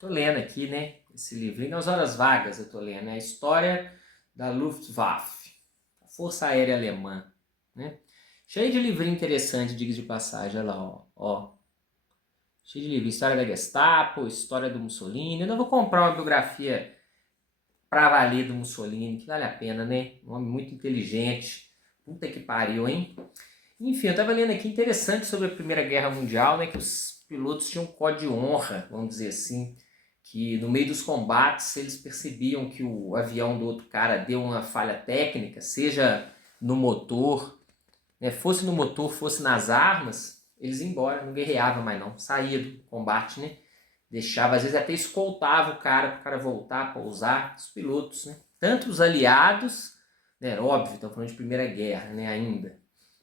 Tô lendo aqui, né, esse livrinho, nas horas vagas eu tô lendo, né, a história da Luftwaffe, a Força Aérea Alemã, né? Cheio de livrinho interessante, diga de passagem, olha lá, ó. Cheio de livro, história da Gestapo, história do Mussolini. Eu não vou comprar uma biografia pra valer do Mussolini, que vale a pena, né? Um homem muito inteligente. Puta que pariu, hein? Enfim, eu tava lendo aqui interessante sobre a Primeira Guerra Mundial, né? Que os pilotos tinham um código de honra, vamos dizer assim, que no meio dos combates eles percebiam que o avião do outro cara deu uma falha técnica, seja no motor, né, fosse no motor, fosse nas armas, eles iam embora, não guerreava mais não, saía do combate, né? Deixava, às vezes até escoltava o cara para o cara voltar, pousar, os pilotos, né? Tanto os aliados, né, óbvio, estão falando de Primeira Guerra, né, ainda,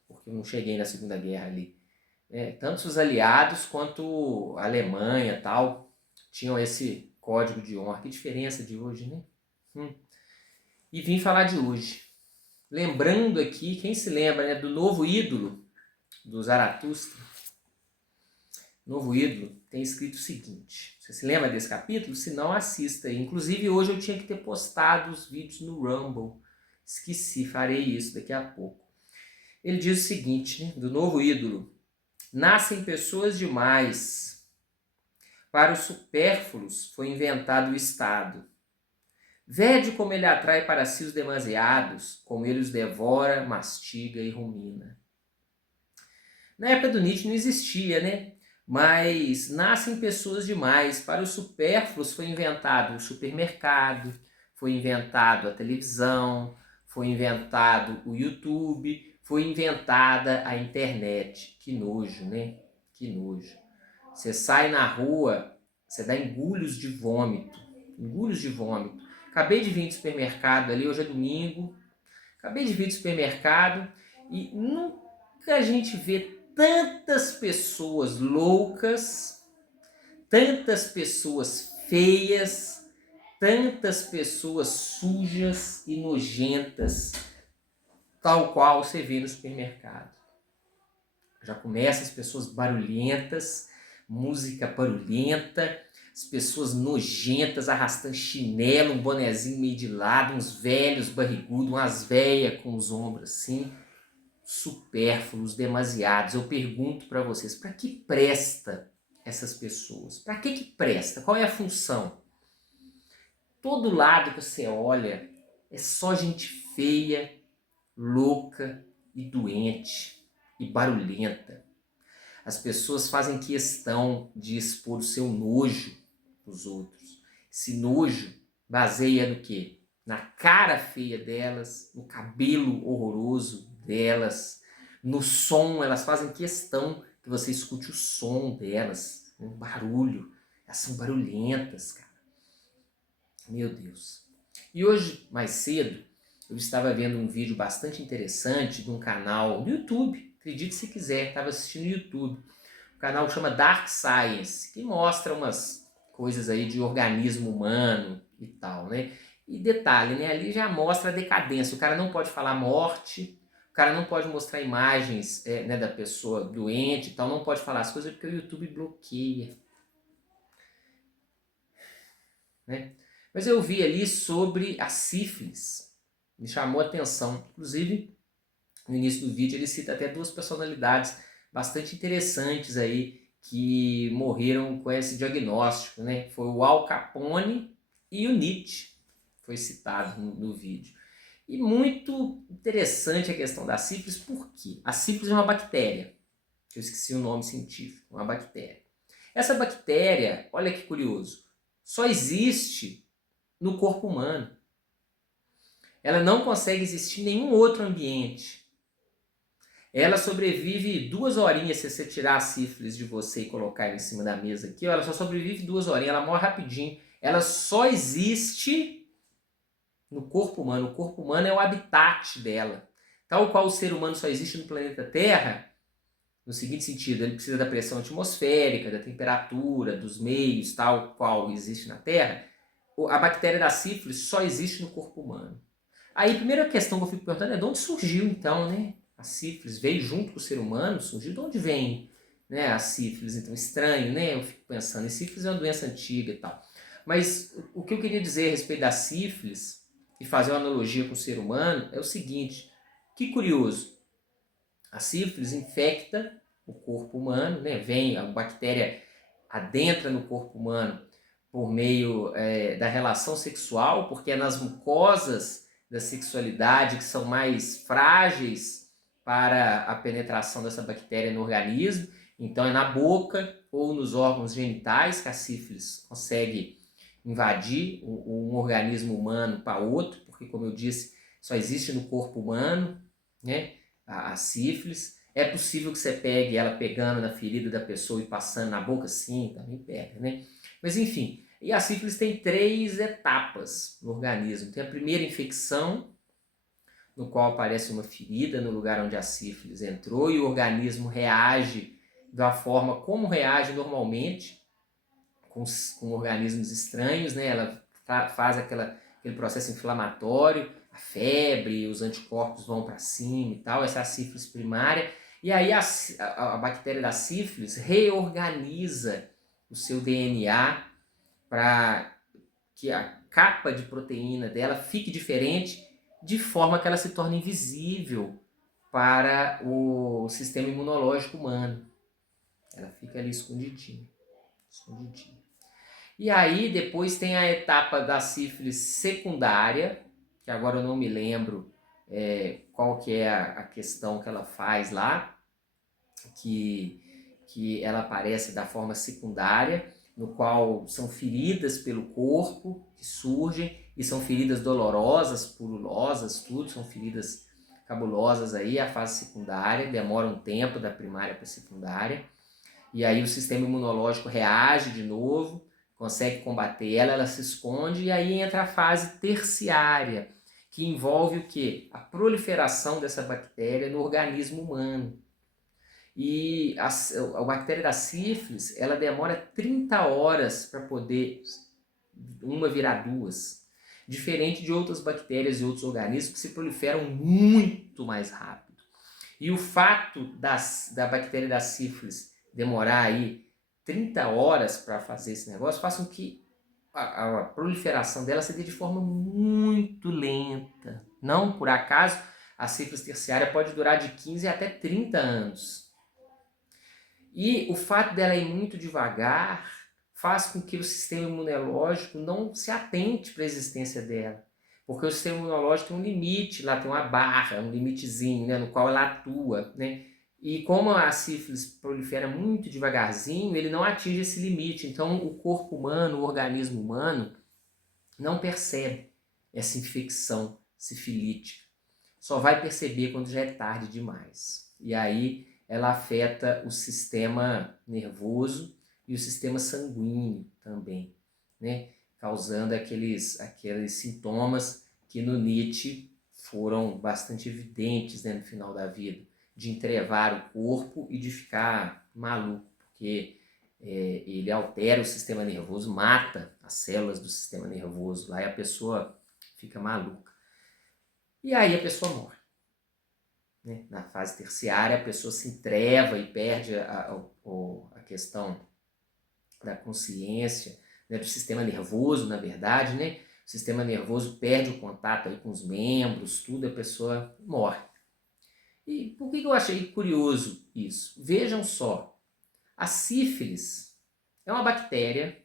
porque eu não cheguei na Segunda Guerra ali. Tanto os aliados quanto a Alemanha tal, tinham esse código de honra. Que diferença de hoje, né? E vim falar de hoje. Lembrando aqui, quem se lembra, né, do novo ídolo do Zaratustra? Novo ídolo tem escrito o seguinte. Você se lembra desse capítulo? Se não, assista aí. Inclusive, hoje eu tinha que ter postado os vídeos no Rumble. Esqueci, farei isso daqui a pouco. Ele diz o seguinte, né, do novo ídolo. Nascem pessoas demais. Para os supérfluos foi inventado o Estado. Vede como ele atrai para si os demasiados, como ele os devora, mastiga e rumina. Na época do Nietzsche não existia, né? Mas nascem pessoas demais. Para os supérfluos foi inventado o supermercado, foi inventado a televisão, foi inventado o YouTube, foi inventada a internet. Que nojo, né? Que nojo. Você sai na rua, você dá engulhos de vômito. Engulhos de vômito. Acabei de vir do supermercado ali, hoje é domingo. Acabei de vir do supermercado e nunca a gente vê tantas pessoas loucas, tantas pessoas feias, tantas pessoas sujas e nojentas, tal qual você vê no supermercado. Já começa as pessoas barulhentas, música barulhenta, as pessoas nojentas arrastando chinelo, um bonezinho meio de lado, uns velhos barrigudos, umas velhas com os ombros assim, supérfluos, demasiados. Eu pergunto para vocês, para que presta essas pessoas? Para que presta? Qual é a função? Todo lado que você olha é só gente feia, louca e doente e barulhenta. As pessoas fazem questão de expor o seu nojo para os outros. Esse nojo baseia no quê? Na cara feia delas, no cabelo horroroso delas, no som. Elas fazem questão que você escute o som delas, o barulho. Elas são barulhentas, cara. Meu Deus. E hoje, mais cedo, eu estava vendo um vídeo bastante interessante de um canal no YouTube. Acredite se quiser, estava assistindo no YouTube. O canal chama Dark Science, que mostra umas coisas aí de organismo humano e tal, né? E detalhe, né? Ali já mostra a decadência. O cara não pode falar morte, o cara não pode mostrar imagens né, da pessoa doente e tal, não pode falar as coisas porque o YouTube bloqueia, né? Mas eu vi ali sobre a sífilis, me chamou a atenção. Inclusive, no início do vídeo ele cita até duas personalidades bastante interessantes aí que morreram com esse diagnóstico, né? Foi o Al Capone e o Nietzsche, foi citado no vídeo. E muito interessante a questão da sífilis, porque a sífilis é uma bactéria, eu esqueci o nome científico, uma bactéria. Essa bactéria, olha que curioso, só existe no corpo humano. Ela não consegue existir em nenhum outro ambiente. Ela sobrevive 2 horinhas se você tirar a sífilis de você e colocar ela em cima da mesa aqui. Ó, ela só sobrevive 2 horinhas, ela morre rapidinho. Ela só existe no corpo humano. O corpo humano é o habitat dela. Tal qual o ser humano só existe no planeta Terra, no seguinte sentido, ele precisa da pressão atmosférica, da temperatura, dos meios, tal qual existe na Terra, a bactéria da sífilis só existe no corpo humano. Aí a primeira questão que eu fico perguntando é de onde surgiu então, né? A sífilis veio junto com o ser humano, surgiu de onde vem, né, a sífilis? Então estranho, né? Eu fico pensando, a sífilis é uma doença antiga e tal. Mas o que eu queria dizer a respeito da sífilis, e fazer uma analogia com o ser humano, é o seguinte, que curioso, a sífilis infecta o corpo humano, né? Vem, a bactéria adentra no corpo humano por meio da relação sexual, porque é nas mucosas da sexualidade que são mais frágeis para a penetração dessa bactéria no organismo. Então é na boca ou nos órgãos genitais que a sífilis consegue invadir um organismo humano para outro, porque, como eu disse, só existe no corpo humano, né, a sífilis. É possível que você pegue ela pegando na ferida da pessoa e passando na boca? Sim, também pega, né? Mas enfim, e a sífilis tem 3 etapas no organismo. Tem a primeira infecção, no qual aparece uma ferida no lugar onde a sífilis entrou e o organismo reage da forma como reage normalmente com organismos estranhos, né? Ela faz aquele processo inflamatório, a febre, os anticorpos vão para cima e tal, essa é a sífilis primária. E aí a bactéria da sífilis reorganiza o seu DNA para que a capa de proteína dela fique diferente, de forma que ela se torne invisível para o sistema imunológico humano. Ela fica ali escondidinha, escondidinha. E aí depois tem a etapa da sífilis secundária, que agora eu não me lembro qual que é a questão que ela faz lá, que ela aparece da forma secundária, no qual são feridas pelo corpo que surgem, e são feridas dolorosas, purulosas, tudo, são feridas cabulosas aí, a fase secundária, demora um tempo da primária para a secundária, e aí o sistema imunológico reage de novo, consegue combater ela, ela se esconde, e aí entra a fase terciária, que envolve o quê? A proliferação dessa bactéria no organismo humano. E a bactéria da sífilis, ela demora 30 horas para poder uma virar 2. Diferente de outras bactérias e outros organismos que se proliferam muito mais rápido. E o fato da bactéria da sífilis demorar aí 30 horas para fazer esse negócio faz com que a proliferação dela se dê de forma muito lenta. Não por acaso, a sífilis terciária pode durar de 15 até 30 anos. E o fato dela ir muito devagar faz com que o sistema imunológico não se atente para a existência dela. Porque o sistema imunológico tem um limite, lá tem uma barra, um limitezinho, né, no qual ela atua, né? E como a sífilis prolifera muito devagarzinho, ele não atinge esse limite. Então o corpo humano, o organismo humano, não percebe essa infecção sifilítica. Só vai perceber quando já é tarde demais. E aí ela afeta o sistema nervoso e o sistema sanguíneo também, né? Causando aqueles sintomas que no Nietzsche foram bastante evidentes, né, no final da vida, de entrevar o corpo e de ficar maluco, porque ele altera o sistema nervoso, mata as células do sistema nervoso lá e a pessoa fica maluca. E aí a pessoa morre. Né? Na fase terciária, a pessoa se entreva e perde a questão da consciência, né? Do sistema nervoso, na verdade, né? O sistema nervoso perde o contato aí com os membros, tudo, a pessoa morre. E por que eu achei curioso isso? Vejam só, a sífilis é uma bactéria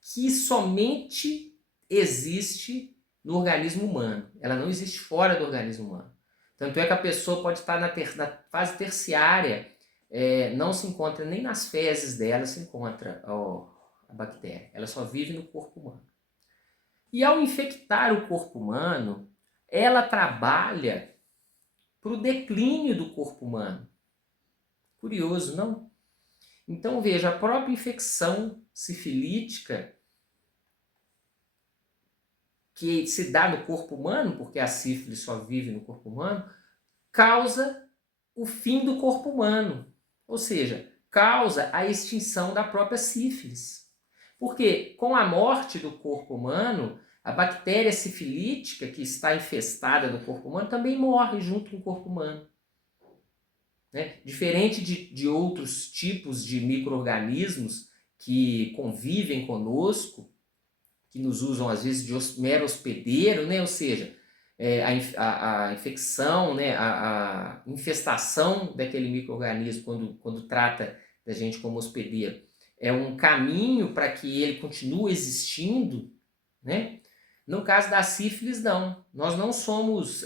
que somente existe no organismo humano. Ela não existe fora do organismo humano. Tanto é que a pessoa pode estar na fase terciária, não se encontra nem nas fezes dela, se encontra a bactéria. Ela só vive no corpo humano. E ao infectar o corpo humano, ela trabalha para o declínio do corpo humano. Curioso, não? Então veja, a própria infecção sifilítica que se dá no corpo humano, porque a sífilis só vive no corpo humano, causa o fim do corpo humano. Ou seja, causa a extinção da própria sífilis. Porque com a morte do corpo humano, a bactéria sifilítica que está infestada no corpo humano também morre junto com o corpo humano. Né? Diferente de outros tipos de micro-organismos que convivem conosco, que nos usam às vezes de mero hospedeiro, né? Ou seja, a infecção, né? A infestação daquele micro-organismo quando trata da gente como hospedeiro é um caminho para que ele continue existindo, né? No caso da sífilis, não. Nós não somos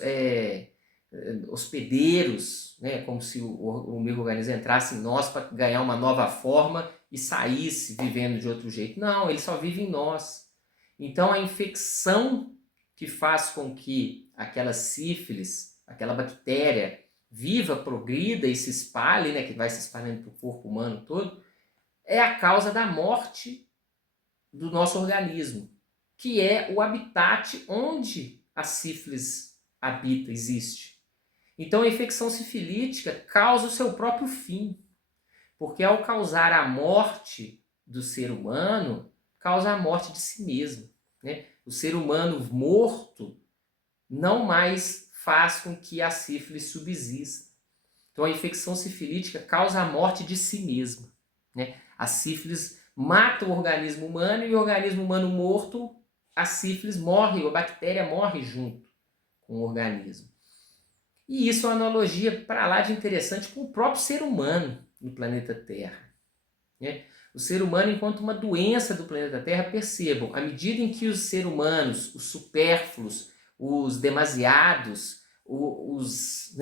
hospedeiros, né? Como se o micro-organismo entrasse em nós para ganhar uma nova forma e saísse vivendo de outro jeito. Não, ele só vive em nós. Então a infecção que faz com que aquela sífilis, aquela bactéria, viva, progrida e se espalhe, né? Que vai se espalhando para o corpo humano todo, é a causa da morte do nosso organismo, que é o habitat onde a sífilis habita, existe. Então a infecção sifilítica causa o seu próprio fim, porque ao causar a morte do ser humano, causa a morte de si mesmo, né? O ser humano morto não mais faz com que a sífilis subsista. Então a infecção sifilítica causa a morte de si mesma, né? A sífilis mata o organismo humano e o organismo humano morto, a sífilis morre, a bactéria morre junto com o organismo. E isso é uma analogia para lá de interessante com o próprio ser humano no planeta Terra, né? O ser humano, enquanto uma doença do planeta Terra, percebam, à medida em que os seres humanos, os supérfluos, os demasiados, os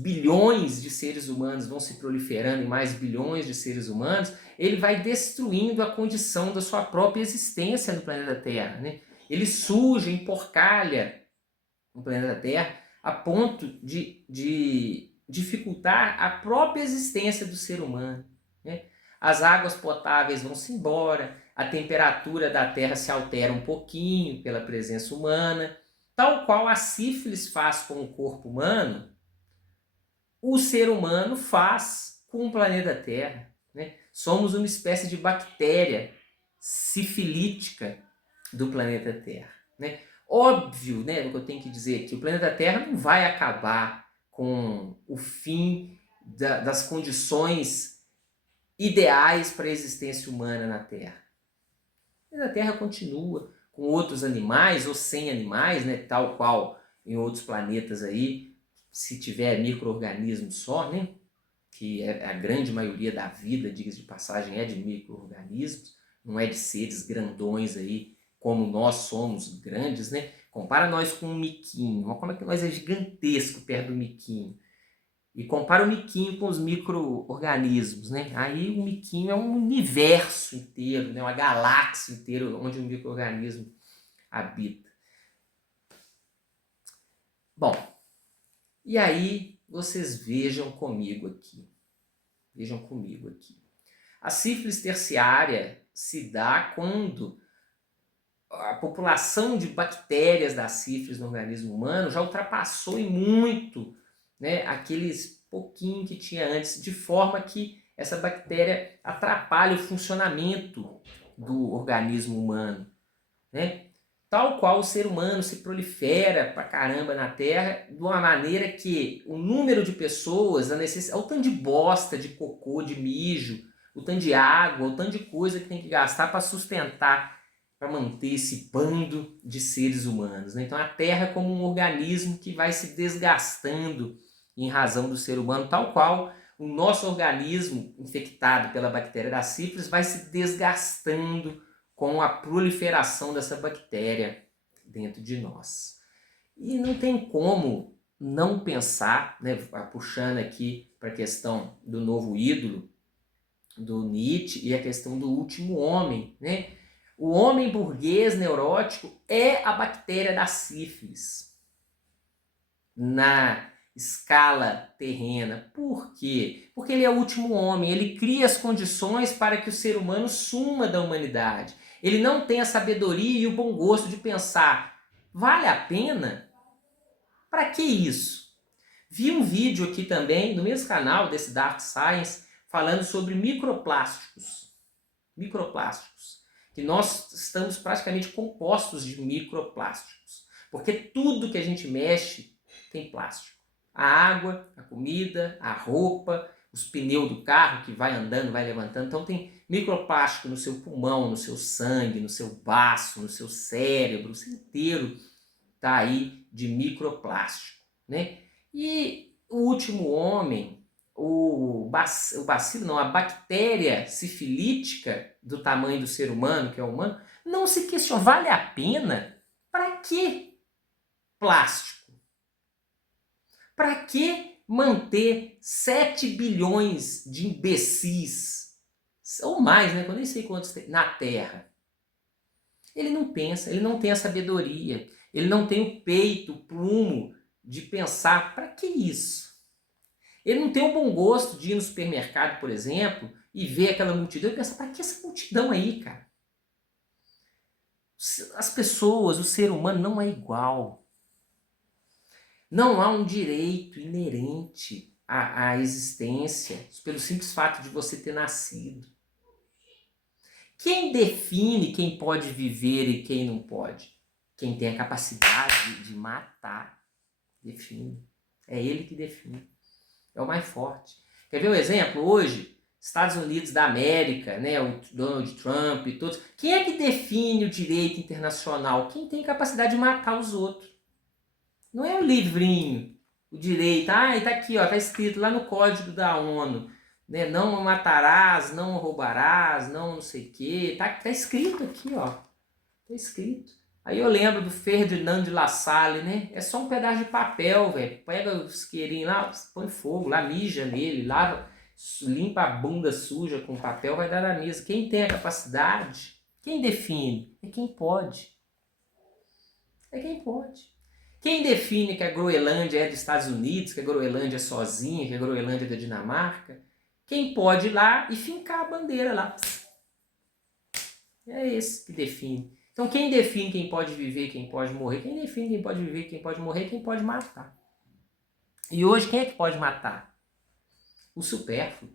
bilhões de seres humanos vão se proliferando em mais bilhões de seres humanos, ele vai destruindo a condição da sua própria existência no planeta Terra, né? Ele suja, emporcalha o planeta Terra a ponto de dificultar a própria existência do ser humano, né? As águas potáveis vão-se embora, a temperatura da Terra se altera um pouquinho pela presença humana, tal qual a sífilis faz com o corpo humano, o ser humano faz com o planeta Terra, né? Somos uma espécie de bactéria sifilítica do planeta Terra, né? Óbvio, né, o que eu tenho que dizer aqui, o planeta Terra não vai acabar com o fim das condições ideais para a existência humana na Terra. A Terra continua com outros animais ou sem animais, né, tal qual em outros planetas aí, se tiver micro-organismos só, né, que é a grande maioria da vida, diga-se de passagem, é de micro-organismos, não é de seres grandões aí, como nós somos grandes, né? Compara nós com um miquinho, como é que nós é gigantesco perto do miquinho. E compara o miquinho com os micro-organismos, né? Aí o miquinho é um universo inteiro, né? Uma galáxia inteira onde o micro-organismo habita. Bom, e aí vocês vejam comigo aqui. Vejam comigo aqui. A sífilis terciária se dá quando a população de bactérias da sífilis no organismo humano já ultrapassou em muito, né, aqueles pouquinho que tinha antes, de forma que essa bactéria atrapalha o funcionamento do organismo humano, né? Tal qual o ser humano se prolifera pra caramba na Terra, de uma maneira que o número de pessoas, o tanto de bosta, de cocô, de mijo, o tanto de água, o tanto de coisa que tem que gastar para sustentar, para manter esse bando de seres humanos, né? Então a Terra como um organismo que vai se desgastando em razão do ser humano, tal qual o nosso organismo infectado pela bactéria da sífilis vai se desgastando com a proliferação dessa bactéria dentro de nós. E não tem como não pensar, né, puxando aqui para a questão do novo ídolo, do Nietzsche, e a questão do último homem, né? O homem burguês neurótico é a bactéria da sífilis na escala terrena. Por quê? Porque ele é o último homem, ele cria as condições para que o ser humano suma da humanidade. Ele não tem a sabedoria e o bom gosto de pensar, vale a pena? Para que isso? Vi um vídeo aqui também, no mesmo canal desse Dark Science, falando sobre microplásticos. Microplásticos. Que nós estamos praticamente compostos de microplásticos. Porque tudo que a gente mexe tem plástico. A água, a comida, a roupa, os pneus do carro que vai andando, vai levantando. Então tem microplástico no seu pulmão, no seu sangue, no seu baço, no seu cérebro, o seu inteiro está aí de microplástico, né? E o último homem, o bacilo não, a bactéria sifilítica do tamanho do ser humano, que é o humano, não se questiona, vale a pena? Para que plástico? Para que manter 7 bilhões de imbecis, ou mais, né? Eu nem sei quantos tem, na Terra. Ele não pensa, ele não tem a sabedoria, ele não tem o peito, o plumo de pensar, para que isso? Ele não tem o bom gosto de ir no supermercado, por exemplo, e ver aquela multidão e pensar, para que essa multidão aí, cara? As pessoas, o ser humano não é igual. Não há um direito inerente à existência pelo simples fato de você ter nascido. Quem define quem pode viver e quem não pode? Quem tem a capacidade de matar, define. É ele que define. É o mais forte. Quer ver um exemplo? Hoje, Estados Unidos da América, né, o Donald Trump e todos. Quem é que define o direito internacional? Quem tem capacidade de matar os outros. Não é o livrinho, o direito. Tá aqui, ó, tá escrito lá no código da ONU. Né? Não matarás, não roubarás, não sei o quê. Tá escrito aqui, ó. Tá escrito. Aí eu lembro do Ferdinand de La Salle, né? É só um pedaço de papel, velho. Pega o isqueirinho lá, põe fogo, lá mija nele, lava, limpa a bunda suja com papel, vai dar na mesa. Quem tem a capacidade, quem define? É quem pode. É quem pode. Quem define que a Groenlândia é dos Estados Unidos, que a Groenlândia é sozinha, que a Groenlândia é da Dinamarca? Quem pode ir lá e fincar a bandeira lá. É esse que define. Então quem define quem pode viver, quem pode morrer? Quem define quem pode viver, quem pode morrer, quem pode matar? E hoje quem é que pode matar? O supérfluo.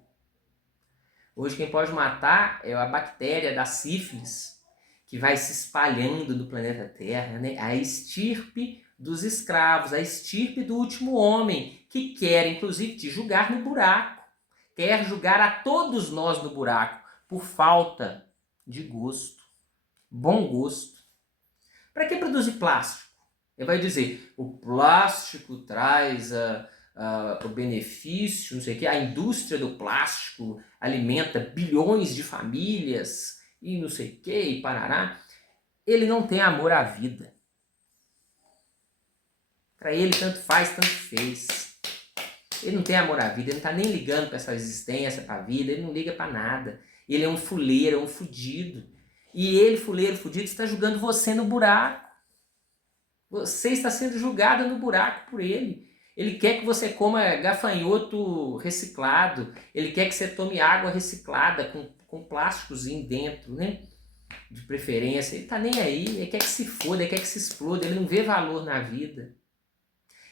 Hoje quem pode matar é a bactéria da sífilis, que vai se espalhando no planeta Terra, né? A estirpe dos escravos, a estirpe do último homem, que quer inclusive te julgar no buraco. Quer julgar a todos nós no buraco por falta de gosto, bom gosto. Para que produzir plástico? Ele vai dizer, o plástico traz o benefício, não sei o que, a indústria do plástico alimenta bilhões de famílias e não sei o que, e parará. Ele não tem amor à vida. Para ele, tanto faz, tanto fez. Ele não tem amor à vida, ele não está nem ligando para essa existência, para a vida, ele não liga para nada. Ele é um fuleiro, é um fudido. E ele, fuleiro, fudido, está julgando você no buraco. Você está sendo julgada no buraco por ele. Ele quer que você coma gafanhoto reciclado. Ele quer que você tome água reciclada com plásticozinho dentro, né? De preferência. Ele tá nem aí. Ele quer que se foda, ele quer que se exploda. Ele não vê valor na vida.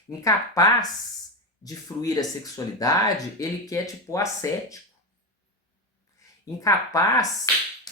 Incapaz de fruir a sexualidade, ele quer te pôr ascético. Incapaz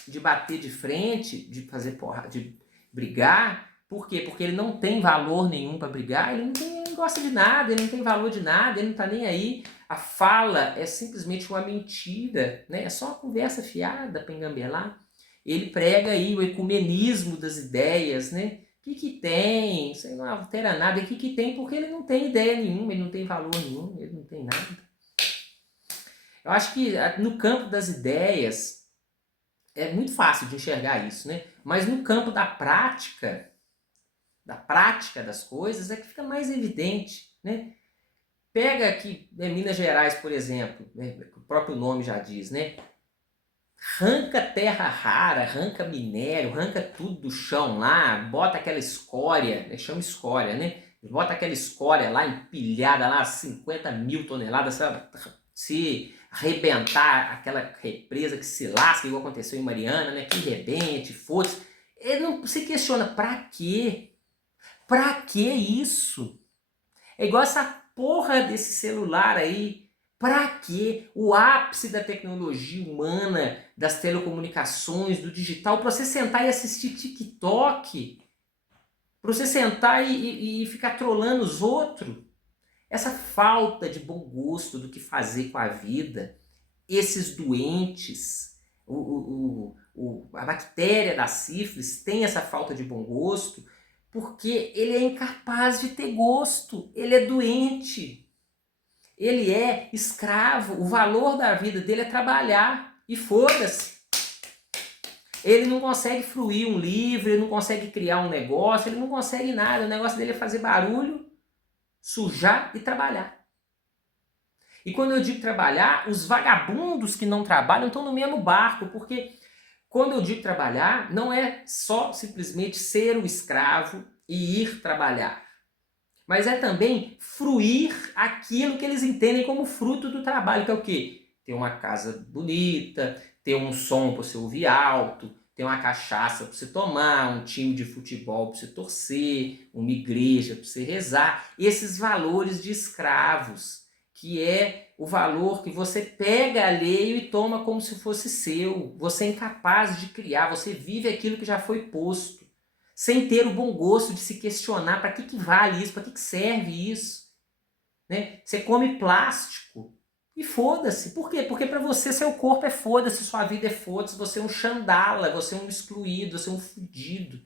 de bater de frente, de fazer porra, de brigar. Por quê? Porque ele não tem valor nenhum para brigar, ele não gosta de nada, ele não tem valor de nada, ele não tá nem aí. A fala é simplesmente uma mentira, né? É só uma conversa fiada para engambelar. Ele prega aí o ecumenismo das ideias, né? O que tem? Isso aí não altera nada. E o que tem? Porque ele não tem ideia nenhuma, ele não tem valor nenhum, ele não tem nada. Eu acho que no campo das ideias é muito fácil de enxergar isso, né? Mas no campo da prática das coisas é que fica mais evidente, né? Pega aqui, né, Minas Gerais, por exemplo, né, o próprio nome já diz, né? Arranca terra rara, arranca minério, arranca tudo do chão lá, bota aquela escória, né, chama escória, né? Bota aquela escória lá empilhada lá, 50 mil toneladas, sabe? Se arrebentar aquela represa que se lasca, igual aconteceu em Mariana, né? Que rebente, foda-se. Ele não se questiona, pra quê? Pra que isso? É igual essa porra desse celular aí. Pra quê? O ápice da tecnologia humana, das telecomunicações, do digital, pra você sentar e assistir TikTok, pra você sentar e ficar trolando os outros. Essa falta de bom gosto do que fazer com a vida, esses doentes, a bactéria da sífilis tem essa falta de bom gosto porque ele é incapaz de ter gosto, ele é doente, ele é escravo, o valor da vida dele é trabalhar e foda-se. Ele não consegue fruir um livro, ele não consegue criar um negócio, ele não consegue nada, o negócio dele é fazer barulho, sujar e trabalhar. E quando eu digo trabalhar, os vagabundos que não trabalham estão no mesmo barco, porque quando eu digo trabalhar, não é só simplesmente ser o escravo e ir trabalhar, mas é também fruir aquilo que eles entendem como fruto do trabalho, que é o quê? Ter uma casa bonita, ter um som para você ouvir alto, ter uma cachaça para você tomar, um time de futebol para você torcer, uma igreja para você rezar, esses valores de escravos, que é o valor que você pega alheio e toma como se fosse seu. Você é incapaz de criar, você vive aquilo que já foi posto, sem ter o bom gosto de se questionar para que vale isso, para que serve isso. Né? Você come plástico e foda-se. Por quê? Porque para você seu corpo é foda-se, sua vida é foda-se, você é um chandala, você é um excluído, você é um fudido.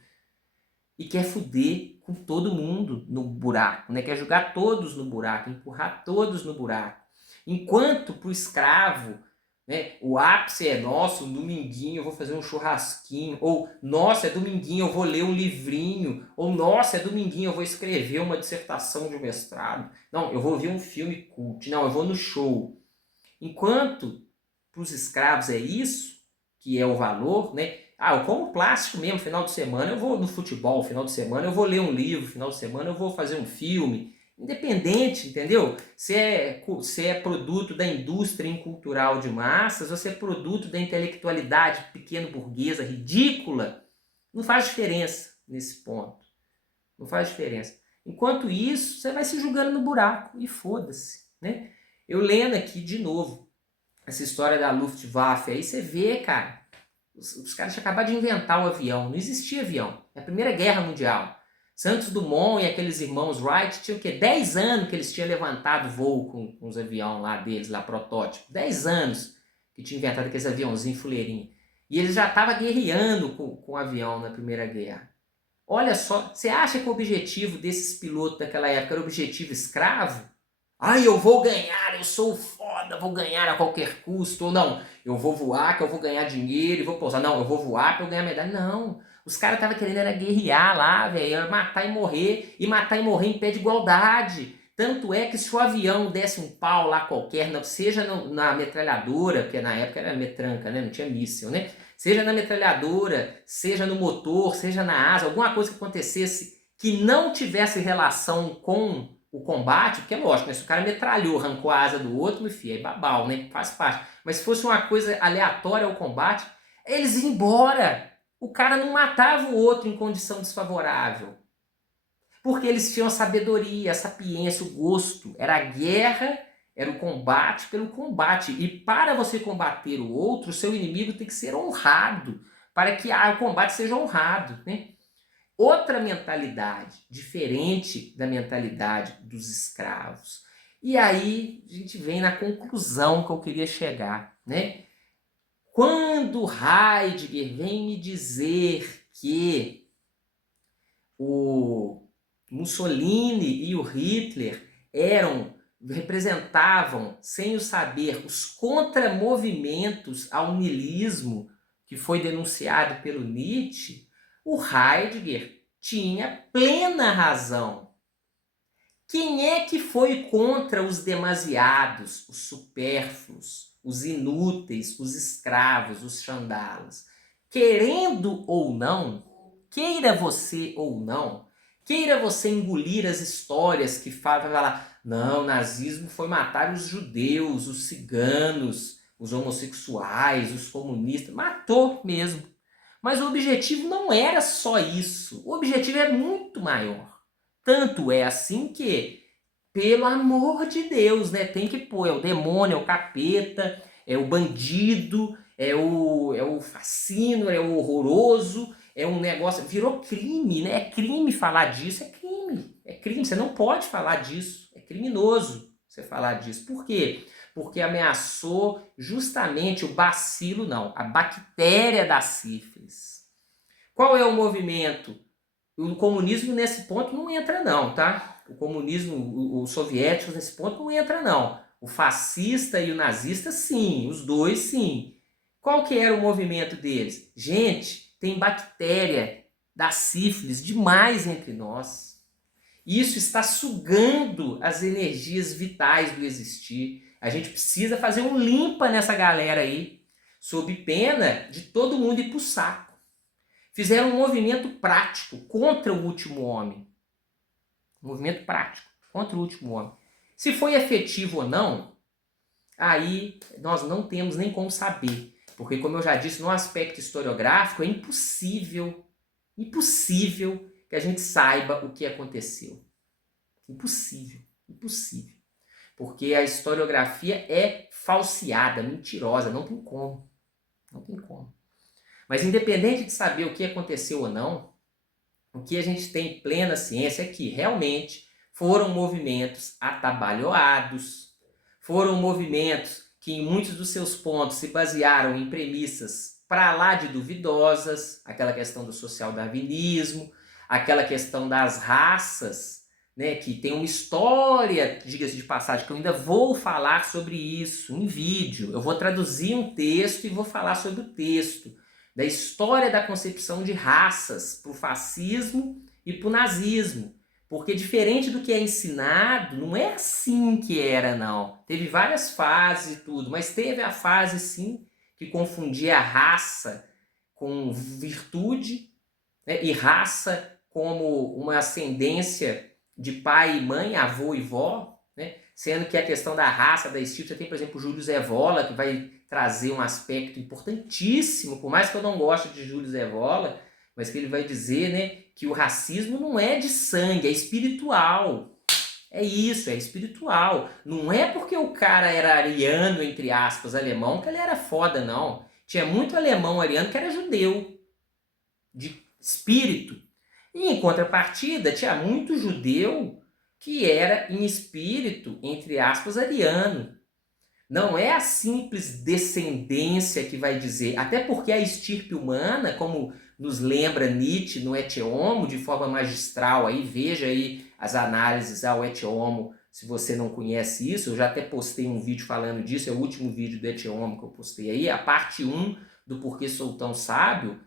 E quer fuder com todo mundo no buraco, né? Quer jogar todos no buraco, empurrar todos no buraco. Enquanto para o escravo, né, o ápice é, nossa, um dominguinho eu vou fazer um churrasquinho, ou nossa, é dominguinho eu vou ler um livrinho, ou nossa, é dominguinho eu vou escrever uma dissertação de mestrado, não, eu vou ver um filme cult, não, eu vou no show. Enquanto para os escravos é isso, que é o valor, né? Ah, eu como plástico mesmo, final de semana eu vou no futebol, final de semana eu vou ler um livro, final de semana eu vou fazer um filme. Independente, entendeu? Se é produto da indústria cultural de massas, ou se é produto da intelectualidade pequeno burguesa, ridícula, não faz diferença nesse ponto. Não faz diferença. Enquanto isso, você vai se jogando no buraco e foda-se, né? Eu lendo aqui de novo essa história da Luftwaffe, aí você vê, cara, os caras tinham acabado de inventar o avião, não existia avião, é a Primeira Guerra Mundial. Santos Dumont e aqueles irmãos Wright tinham o quê? 10 anos que eles tinham levantado voo com os aviões lá deles, lá protótipo. 10 anos que tinham inventado aqueles aviãozinhos fuleirinho. E eles já estavam guerreando com o avião na Primeira Guerra. Olha só, você acha que o objetivo desses pilotos daquela época era o objetivo escravo? Ai, eu vou ganhar, eu sou foda, vou ganhar a qualquer custo. Ou não, eu vou voar que eu vou ganhar dinheiro e vou pousar. Não, eu vou voar para eu ganhar medalha. Não, os caras estavam querendo era guerrear lá, velho, matar e matar e morrer em pé de igualdade. Tanto é que se o avião desse um pau lá qualquer, seja na metralhadora, porque na época era metranca, né? Não tinha míssil, né? Seja na metralhadora, seja no motor, seja na asa, alguma coisa que acontecesse que não tivesse relação com o combate, porque é lógico, né? Se o cara metralhou, arrancou a asa do outro, meu filho, é babau, né? Faz parte. Mas se fosse uma coisa aleatória ao combate, eles iam embora. O cara não matava o outro em condição desfavorável. Porque eles tinham a sabedoria, a sapiência, o gosto. Era a guerra, era o combate pelo combate. E para você combater o outro, o seu inimigo tem que ser honrado, para que o combate seja honrado, né? Outra mentalidade, diferente da mentalidade dos escravos. E aí a gente vem na conclusão que eu queria chegar, né? Quando Heidegger vem me dizer que o Mussolini e o Hitler representavam, sem o saber, os contramovimentos ao niilismo que foi denunciado pelo Nietzsche, o Heidegger tinha plena razão. Quem é que foi contra os demasiados, os supérfluos, os inúteis, os escravos, os chandalas? Querendo ou não, queira você ou não, queira você engolir as histórias que falam lá, não, o nazismo foi matar os judeus, os ciganos, os homossexuais, os comunistas, matou mesmo. Mas o objetivo não era só isso, o objetivo é muito maior. Tanto é assim que, pelo amor de Deus, né, tem que pôr, é o demônio, é o capeta, é o bandido, é o fascínio, é o horroroso, é um negócio, virou crime, né? É crime falar disso, é crime, você não pode falar disso, é criminoso você falar disso. Por quê? Porque ameaçou justamente o bacilo, não, a bactéria da sífilis. Qual é o movimento? O comunismo nesse ponto não entra não, tá? O comunismo, os soviéticos nesse ponto não entra não. O fascista e o nazista sim, os dois sim. Qual que era o movimento deles? Gente, tem bactéria da sífilis demais entre nós. Isso está sugando as energias vitais do existir. A gente precisa fazer um limpa nessa galera aí, sob pena de todo mundo ir pro saco. Fizeram um movimento prático contra o último homem. Um movimento prático contra o último homem. Se foi efetivo ou não, aí nós não temos nem como saber. Porque, como eu já disse, no aspecto historiográfico, é impossível que a gente saiba o que aconteceu. Impossível. Porque a historiografia é falseada, mentirosa, não tem como. Mas independente de saber o que aconteceu ou não, o que a gente tem plena ciência é que realmente foram movimentos atabalhoados, foram movimentos que em muitos dos seus pontos se basearam em premissas para lá de duvidosas, aquela questão do social-darwinismo, aquela questão das raças, né, que tem uma história, diga-se de passagem, que eu ainda vou falar sobre isso em vídeo. Eu vou traduzir um texto e vou falar sobre o texto da história da concepção de raças para o fascismo e para o nazismo. Porque diferente do que é ensinado, não é assim que era, não. Teve várias fases e tudo, mas teve a fase, sim, que confundia a raça com virtude, né, e raça como uma ascendência de pai e mãe, avô e vó, né, sendo que a questão da raça, da estirpe, você tem, por exemplo, o Júlio Evola, que vai trazer um aspecto importantíssimo, por mais que eu não goste de Júlio Evola, mas que ele vai dizer, né, que o racismo não é de sangue, é espiritual. É isso, é espiritual. Não é porque o cara era ariano, entre aspas, alemão, que ele era foda, não. Tinha muito alemão ariano que era judeu, de espírito. E em contrapartida, tinha muito judeu que era em espírito, entre aspas, ariano. Não é a simples descendência que vai dizer, até porque a estirpe humana, como nos lembra Nietzsche no Et Homo, de forma magistral, aí veja aí as análises ao Et Homo, se você não conhece isso, eu já até postei um vídeo falando disso, é o último vídeo do Et Homo que eu postei aí, a parte 1 do Porquê Sou Tão Sábio.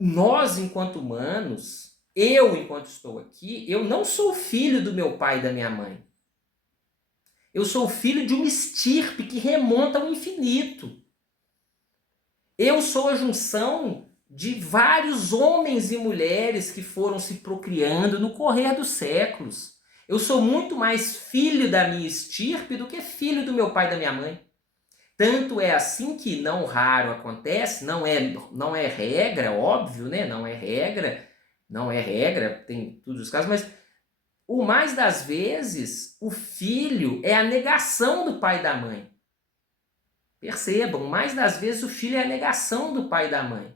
Nós, enquanto humanos, eu, enquanto estou aqui, eu não sou filho do meu pai e da minha mãe. Eu sou filho de uma estirpe que remonta ao infinito. Eu sou a junção de vários homens e mulheres que foram se procriando no correr dos séculos. Eu sou muito mais filho da minha estirpe do que filho do meu pai e da minha mãe. Tanto é assim que não raro acontece, não é regra, óbvio, né? Não é regra, tem todos os casos, mas o mais das vezes, o filho é a negação do pai e da mãe. Percebam, mais das vezes o filho é a negação do pai e da mãe.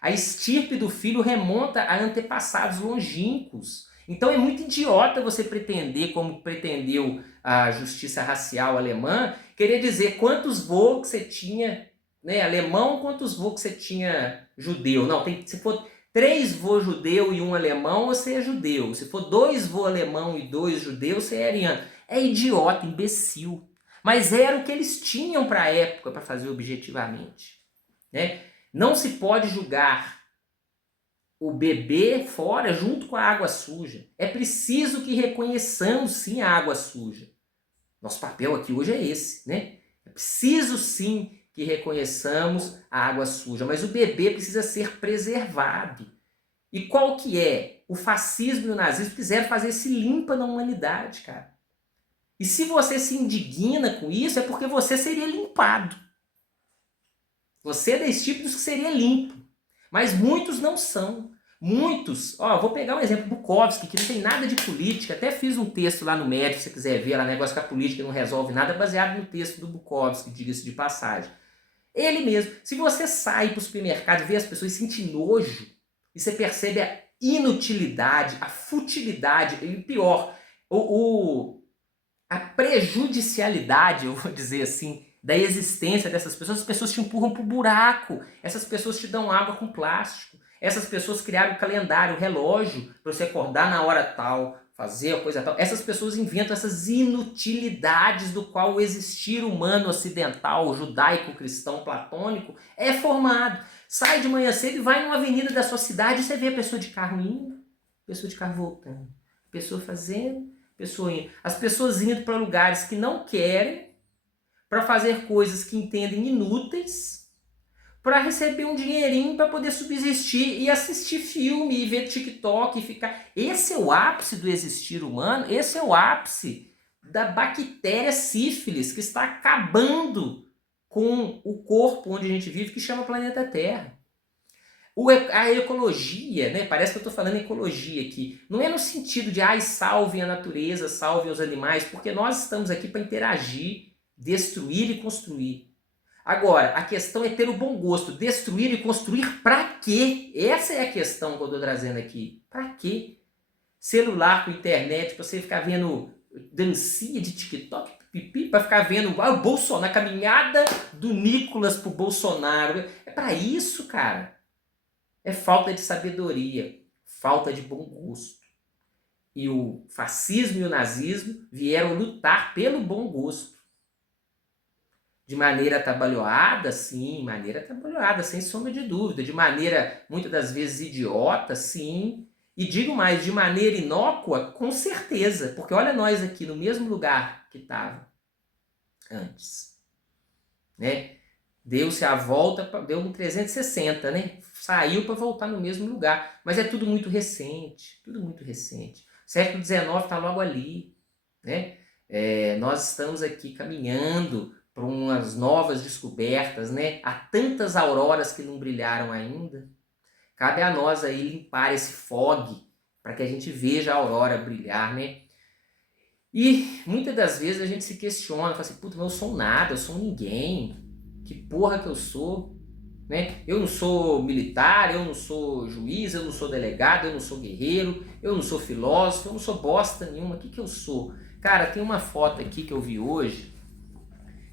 A estirpe do filho remonta a antepassados longínquos. Então é muito idiota você pretender, como pretendeu a justiça racial alemã, querer dizer quantos voos que você tinha, né, alemão, quantos voos que você tinha judeu. Não, se for 3 voos judeu e 1 alemão, você é judeu. Se for 2 voos alemão e 2 judeus, você é ariano. É idiota, imbecil. Mas era o que eles tinham para a época para fazer objetivamente, né? Não se pode julgar o bebê fora junto com a água suja. É preciso que reconheçamos sim a água suja. Nosso papel aqui hoje é esse, né? É preciso sim que reconheçamos a água suja, mas o bebê precisa ser preservado. E qual que é? O fascismo e o nazismo quiseram fazer esse limpa na humanidade, cara. E se você se indigna com isso, é porque você seria limpado. Você é desse tipo dos que seria limpo. Mas muitos não são. Muitos, vou pegar um exemplo, Bukowski, que não tem nada de política, até fiz um texto lá no Médico, se você quiser ver, lá negócio que a política não resolve nada, baseado no texto do Bukowski, diga-se de passagem. Ele mesmo, se você sai para o supermercado e vê as pessoas e sente nojo, e você percebe a inutilidade, a futilidade, e pior, a prejudicialidade, eu vou dizer assim, da existência dessas pessoas. As pessoas te empurram pro buraco, essas pessoas te dão água com plástico, essas pessoas criaram o calendário, o relógio, para você acordar na hora tal, fazer a coisa tal. Essas pessoas inventam essas inutilidades do qual o existir humano ocidental, judaico, cristão, platônico é formado. Sai de manhã cedo e vai numa avenida da sua cidade e você vê a pessoa de carro indo, pessoa de carro voltando, pessoa fazendo, pessoa indo. As pessoas indo para lugares que não querem, para fazer coisas que entendem inúteis, para receber um dinheirinho para poder subsistir e assistir filme e ver TikTok e ficar. Esse é o ápice do existir humano, esse é o ápice da bactéria sífilis que está acabando com o corpo onde a gente vive, que chama planeta Terra. A ecologia, né? Parece que eu estou falando ecologia aqui. Não é no sentido de salvem a natureza, salvem os animais, porque nós estamos aqui para interagir, destruir e construir. Agora, a questão é ter o bom gosto. Destruir e construir para quê? Essa é a questão que eu estou trazendo aqui. Para quê? Celular com internet, para você ficar vendo dancinha de TikTok, para ficar vendo o Bolsonaro, a caminhada do Nicolas pro Bolsonaro. É para isso, cara. É falta de sabedoria, falta de bom gosto. E o fascismo e o nazismo vieram lutar pelo bom gosto. De maneira atabalhoada, sim, maneira atabalhoada, sem sombra de dúvida. De maneira, muitas das vezes, idiota, sim. E digo mais, de maneira inócua, com certeza. Porque olha nós aqui no mesmo lugar que estava antes. Né? Deu-se a volta, deu um 360, né? Saiu para voltar no mesmo lugar. Mas é tudo muito recente, tudo muito recente. O século XIX está logo ali, né? Nós estamos aqui caminhando para umas novas descobertas, né? Há tantas auroras que não brilharam ainda. Cabe a nós aí limpar esse fog para que a gente veja a aurora brilhar, né? E muitas das vezes a gente se questiona, fala assim, puta, mas eu sou nada, eu sou ninguém. Que porra que eu sou? Né? Eu não sou militar, eu não sou juiz, eu não sou delegado, eu não sou guerreiro, eu não sou filósofo, eu não sou bosta nenhuma. O que eu sou? Cara, tem uma foto aqui que eu vi hoje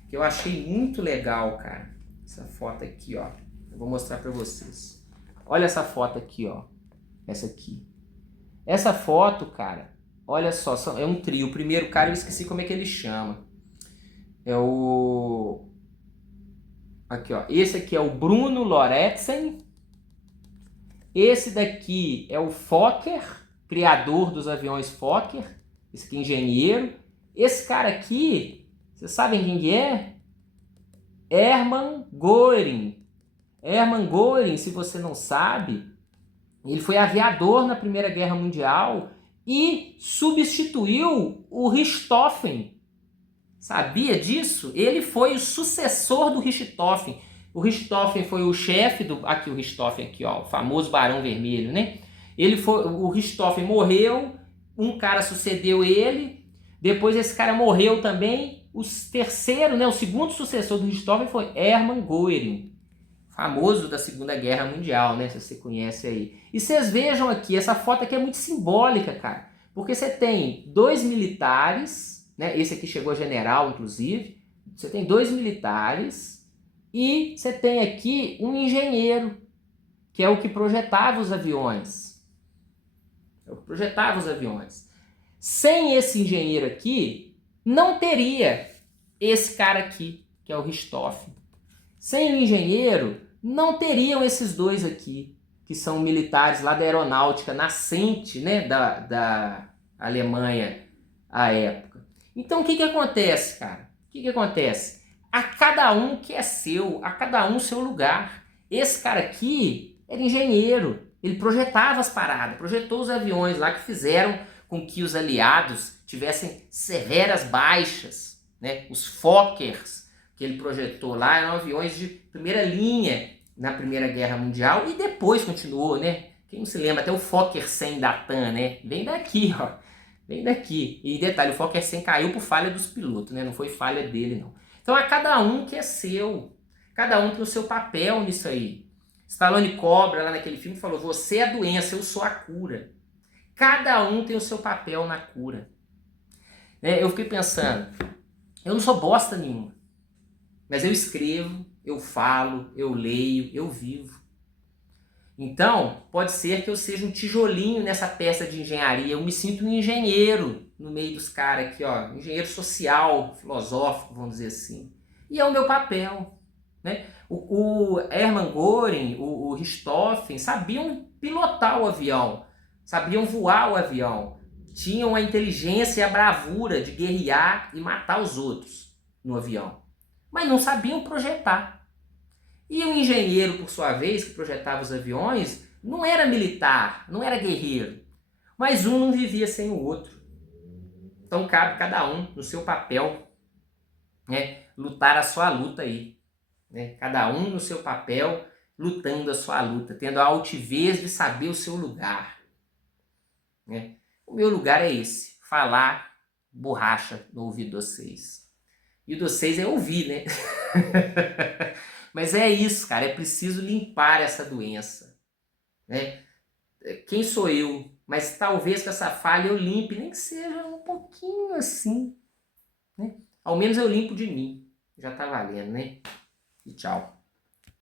que eu achei muito legal, cara. Essa foto aqui, ó. Eu vou mostrar pra vocês. Olha essa foto aqui, ó. Essa aqui. Essa foto, cara, olha só, é um trio. O primeiro cara, eu esqueci como é que ele chama. É o... Aqui, ó. Esse aqui é o Bruno Lorentzen. Esse daqui é o Fokker, criador dos aviões Fokker. Esse aqui é engenheiro. Esse cara aqui, vocês sabem quem que é? Hermann Göring. Hermann Göring, se você não sabe, ele foi aviador na Primeira Guerra Mundial e substituiu o Richthofen. Sabia disso? Ele foi o sucessor do Richthofen. O Richthofen foi o chefe do... Aqui o Richthofen, aqui, ó, o famoso Barão Vermelho, né? O Richthofen morreu, um cara sucedeu ele, depois esse cara morreu também. O terceiro, né, o segundo sucessor do Richthofen foi Hermann Göring, famoso da Segunda Guerra Mundial, né? Se você conhece aí. E vocês vejam aqui, essa foto aqui é muito simbólica, cara. Porque você tem dois militares, né? Esse aqui chegou a general, inclusive. Você tem dois militares e você tem aqui um engenheiro, que é o que projetava os aviões. É o que projetava os aviões. Sem esse engenheiro aqui, não teria esse cara aqui, que é o Richthofen. Sem o engenheiro, não teriam esses dois aqui, que são militares lá da aeronáutica nascente, né, da Alemanha à época. Então o que acontece, cara? O que acontece? A cada um que é seu, a cada um seu lugar. Esse cara aqui era engenheiro, ele projetava as paradas, projetou os aviões lá que fizeram com que os aliados tivessem severas baixas, né? Os Fokkers que ele projetou lá eram aviões de primeira linha na Primeira Guerra Mundial e depois continuou, né? Quem não se lembra, até o Fokker 100 da TAM, né? Vem daqui, ó. Vem daqui. E detalhe, o Fokker 100 caiu por falha dos pilotos, né? Não foi falha dele, não. Então a cada um que é seu. Cada um tem o seu papel nisso aí. Stallone Cobra, lá naquele filme, falou, você é a doença, eu sou a cura. Cada um tem o seu papel na cura. né? Eu fiquei pensando, eu não sou bosta nenhuma, mas eu escrevo, eu falo, eu leio, eu vivo. Então, pode ser que eu seja um tijolinho nessa peça de engenharia. Eu me sinto um engenheiro no meio dos caras aqui, ó, engenheiro social, filosófico, vamos dizer assim. E é o meu papel, né? O Hermann Göring, o Richthofen sabiam pilotar o avião, sabiam voar o avião, tinham a inteligência e a bravura de guerrear e matar os outros no avião, mas não sabiam projetar. E o engenheiro, por sua vez, que projetava os aviões, não era militar, não era guerreiro. Mas um não vivia sem o outro. Então cabe cada um no seu papel, né, lutar a sua luta aí. Né? Cada um no seu papel, lutando a sua luta, tendo a altivez de saber o seu lugar. Né? O meu lugar é esse, falar borracha no ouvido de vocês. E o de vocês é ouvir, né? Mas é isso, cara, é preciso limpar essa doença, né? Quem sou eu? Mas talvez com essa falha eu limpe, nem que seja um pouquinho assim, né? Ao menos eu limpo de mim, já tá valendo, né? E tchau.